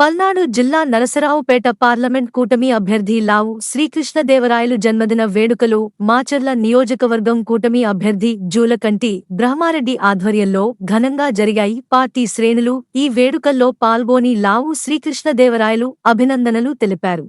పల్నాడు జిల్లా నరసరావుపేట పార్లమెంట్ కూటమి అభ్యర్థి లావు శ్రీకృష్ణదేవరాయలు జన్మదిన వేడుకలు మాచర్ల నియోజకవర్గం కూటమి అభ్యర్థి జూలకంటి బ్రహ్మారెడ్డి ఆధ్వర్యంలో ఘనంగా జరిగాయి. పార్టీ శ్రేణులు ఈ వేడుకల్లో పాల్గొని లావు శ్రీకృష్ణదేవరాయలు అభినందనలు తెలిపారు.